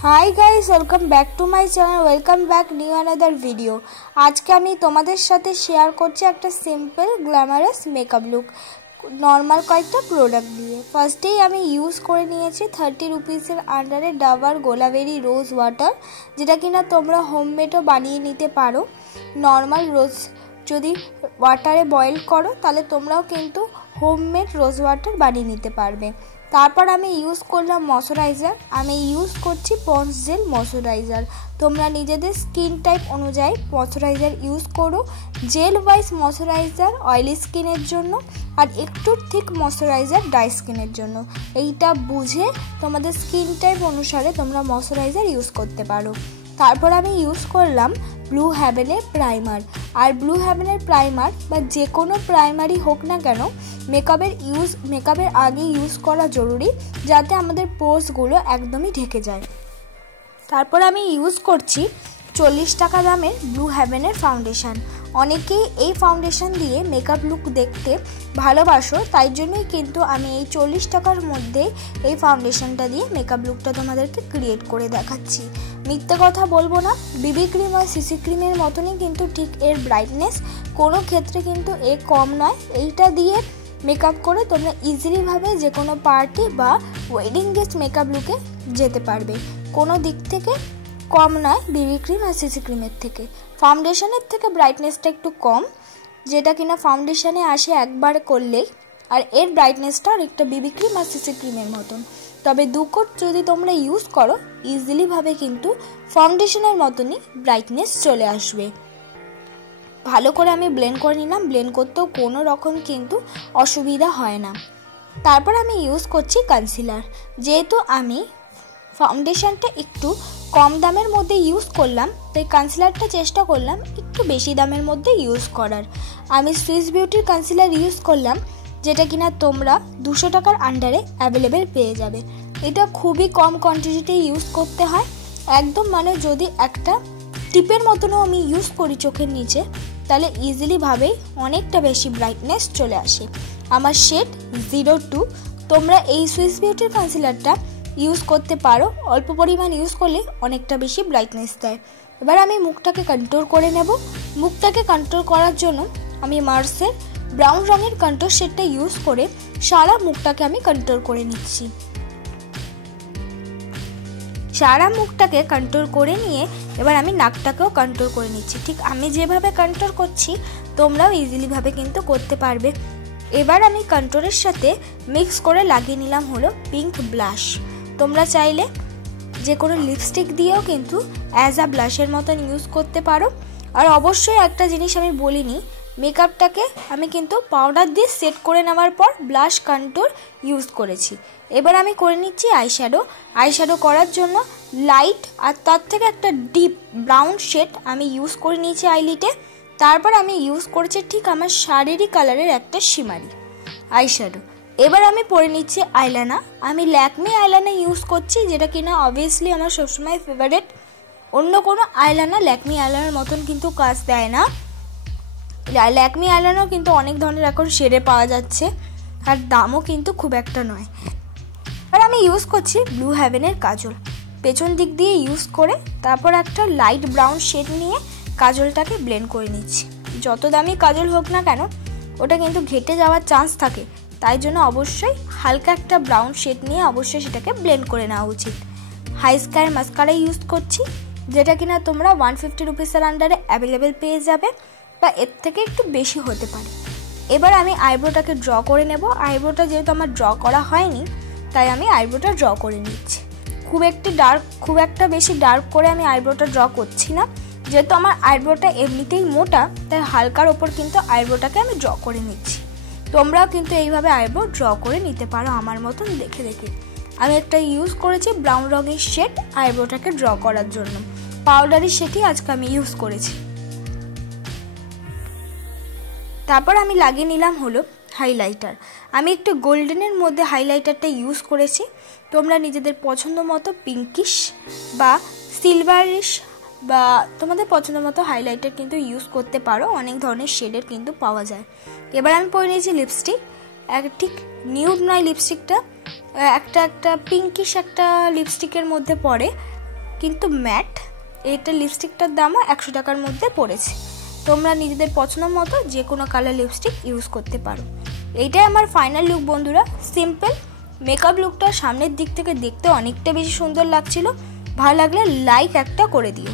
High guys welcome back to my channel welcome back new another video. आज के आमी तोमादेर साथे शेयर करछि एकटा simple glamorous makeup look normal कयेकटा प्रोडक्ट दिए। फार्स्टेई आमी यूज करे निয়েছি 30 रुपिसের आंडारे डाबर गोलाबेरी रोज वाटर, जेटा किना तोमरा होममेडও बानिয়ে নিতে পারো। नर्माल रोज যদি ওয়াটারে বয়েল করো তাহলে তোমরাও কিন্তু হোমমেড রোজ ওয়াটার বানিয়ে নিতে পারবে। তারপর আমি ইউজ করলাম ময়শ্চারাইজার। আমি ইউজ করছি পন্ডস জেল ময়শ্চারাইজার। তোমরা নিজেদের স্কিন টাইপ অনুযায়ী ময়শ্চারাইজার ইউজ করো। জেল ওয়াইজ ময়শ্চারাইজার অয়েলি স্কিনের জন্য আর একটু থিক ময়শ্চারাইজার ড্রাই স্কিনের জন্য। এইটা বুঝে তোমাদের স্কিন টাইপ অনুসারে তোমরা ময়শ্চারাইজার ইউজ করতে পারো। তারপর আমি ইউজ করলাম ব্লু হেভেনের প্রাইমার। আর ব্লু হেভেনের প্রাইমার বা যে কোনো প্রাইমারই হোক না কেন মেকআপের আগে ইউজ করা জরুরি, যাতে আমাদের পোর্সগুলো একদমই ঢেকে যায়। তারপর আমি ইউজ করছি 40 টাকা দামের ব্লু হেভেনের ফাউন্ডেশন। অনেকেই এই ফাউন্ডেশন দিয়ে মেকআপ লুক দেখতে ভালোবাসো, তাই জন্যই কিন্তু আমি এই 40 টাকার মধ্যে এই ফাউন্ডেশনটা দিয়ে মেকআপ লুকটা তোমাদেরকে ক্রিয়েট করে দেখাচ্ছি। মিথ্যে কথা বলবো না, বিবি ক্রিম আর সিসি ক্রিমের মতনই কিন্তু ঠিক এর ব্রাইটনেস, কোনো ক্ষেত্রে কিন্তু এ কম নয়। এইটা দিয়ে মেকআপ করে তোমরা ইজিলিভাবে যে কোনো পার্টি বা ওয়েডিং গেস্ট মেকআপ লুকে যেতে পারবে। কোনো দিক থেকে কম নয় বিবি ক্রিম আর সিসি ক্রিমের থেকে। ফাউন্ডেশনের থেকে ব্রাইটনেসটা একটু কম, যেটা কিনা ফাউন্ডেশনে আসে একবার করলেই, আর এর ব্রাইটনেসটা অনেকটা বিবি ক্রিম আর সিসি ক্রিমের মতন। তবে 2 কোট যদি তোমরা ইউজ করো ইজিলিভাবে কিন্তু ফাউন্ডেশনের মতনই ব্রাইটনেস চলে আসবে। ভালো করে আমি ব্লেন্ড করে নিলাম, ব্লেন্ড করতেও কোনো রকম কিন্তু অসুবিধা হয় না। তারপর আমি ইউজ করছি কনসিলার। যেহেতু আমি ফাউন্ডেশনটা একটু কম দামের মধ্যে ইউজ করলাম, তাই কনসিলারটা চেষ্টা করলাম একটু বেশি দামের মধ্যে ইউজ করার। আমি সুইস বিউটির কনসিলার ইউজ করলাম, যেটা কিনা তোমরা 200 টাকার আন্ডারে অ্যাভেলেবেল পেয়ে যাবে। এটা খুবই কম কোয়ান্টিটিতে ইউজ করতে হয় একদম, মানে যদি একটা টিপের মতনও আমি ইউজ করি চোখের নিচে, তাহলে ইজিলিভাবেই অনেকটা বেশি ব্রাইটনেস চলে আসে। আমার শেড 02। তোমরা এই সুইস বিউটির কনসিলারটা ইউজ করতে পারো, অল্প পরিমাণ ইউজ করলে অনেকটা বেশি ব্রাইটনেস দেয়। এবার আমি মুখটাকে কন্ট্রোল করে নেব। মুখটাকে কন্ট্রোল করার জন্য আমি মার্সের ব্রাউন রঙের কন্ট্রোল শেডটা ইউজ করে সারা মুখটাকে আমি কন্ট্রোল করে নিচ্ছি। সারা মুখটাকে কন্ট্রোল করে নিয়ে এবার আমি নাকটাকেও কন্ট্রোল করে নিচ্ছি। ঠিক আমি যেভাবে কন্ট্রোল করছি তোমরাও ইজিলিভাবে কিন্তু করতে পারবে। এবার আমি কন্ট্রোলের সাথে মিক্স করে লাগিয়ে নিলাম হলো পিঙ্ক ব্লাশ। তোমরা চাইলে যে কোনো লিপস্টিক দিয়েও কিন্তু অ্যাজ আ ব্লাশের মতন ইউজ করতে পারো। আর অবশ্যই একটা জিনিস আমি বলিনি, মেকআপটাকে আমি কিন্তু পাউডার দিয়ে সেট করে নেওয়ার পর ব্লাশ কন্ট্রোল ইউজ করেছি। এবার আমি করে নিচ্ছি আইশ্যাডো। আইশ্যাডো করার জন্য লাইট আর তার থেকে একটা ডিপ ব্রাউন শেড আমি ইউজ করে নিয়েছি আইলিটে। তারপর আমি ইউজ করেছি ঠিক আমার শাড়িরই কালারের একটা শিমারি আইশ্যাডো। এবার আমি পরে নিচ্ছি আইলানা। আমি ল্যাকমি আইলানা ইউজ করছি, যেটা কিনা অবভিয়াসলি আমার সবসময় ফেভারিট। অন্য কোনো আইলানা ল্যাকমি আইলানার মতন কিন্তু কাজ দেয় না। ল্যাকমি আইলানাও কিন্তু অনেক ধরনের এখন শেডে পাওয়া যাচ্ছে, আর দামও কিন্তু খুব একটা নয়। আর আমি ইউজ করছি ব্লু হেভেনের কাজল। পেছন দিক দিয়ে ইউজ করে তারপর একটা লাইট ব্রাউন শেড নিয়ে কাজলটাকে ব্লেন্ড করে নিচ্ছি। যত দামি কাজল হোক না কেন ওটা কিন্তু ঘেটে যাওয়ার চান্স থাকে, তাই জন্য অবশ্যই হালকা একটা ব্রাউন শেড নিয়ে অবশ্যই সেটাকে ব্লেন্ড করে নেওয়া উচিত। হাই স্কায়ার মাস্কারা ইউজ করছি, যেটা কিনা তোমরা 150 রুপিসের আন্ডারে অ্যাভেলেবেল পেয়ে যাবে, বা এর থেকে একটু বেশি হতে পারে। এবার আমি আইব্রোটাকে ড্র করে নেব। আইব্রোটা যেহেতু আমার ড্র করা হয়নি, তাই আমি আইব্রোটা ড্র করে নিচ্ছি। খুব একটা বেশি ডার্ক করে আমি আইব্রোটা ড্র করছি না, যেহেতু আমার আইব্রোটা এমনিতেই মোটা, তাই হালকার ওপর কিন্তু আইব্রোটাকে আমি ড্র করে নিচ্ছি। তোমরাও কিন্তু এইভাবে আইব্রো ড্র করে নিতে পারো আমার মতন দেখে দেখে। আমি একটা ইউজ করেছি ব্রাউন রঙের শেড আইব্রোটাকে ড্র করার জন্য। পাউডারি শেডই আজকে আমি ইউজ করেছি। তারপর আমি লাগিয়ে নিলাম হলো হাইলাইটার। আমি একটু গোল্ডেনের মধ্যে হাইলাইটারটা ইউজ করেছি। তোমরা নিজেদের পছন্দ মতো পিঙ্কিশ বা সিলভারিশ বা তোমাদের পছন্দ মতো হাইলাইটার কিন্তু ইউজ করতে পারো। অনেক ধরনের শেডের কিন্তু পাওয়া যায়। এবার আমি পরে নিয়েছি লিপস্টিক। ঠিক নিউড নয় লিপস্টিকটা, একটা পিঙ্কিশ একটা লিপস্টিকের মধ্যে পড়ে। কিন্তু ম্যাট। এটা লিপস্টিকটার দামও 100 টাকার মধ্যে পড়েছে। তোমরা নিজেদের পছন্দ মতো যে কোনো কালার লিপস্টিক ইউজ করতে পারো। এইটাই আমার ফাইনাল লুক বন্ধুরা। সিম্পল মেকআপ লুকটা সামনের দিক থেকে দেখতে অনেকটা বেশি সুন্দর লাগছিল। ভালো লাগলে লাইক একটা করে দিও।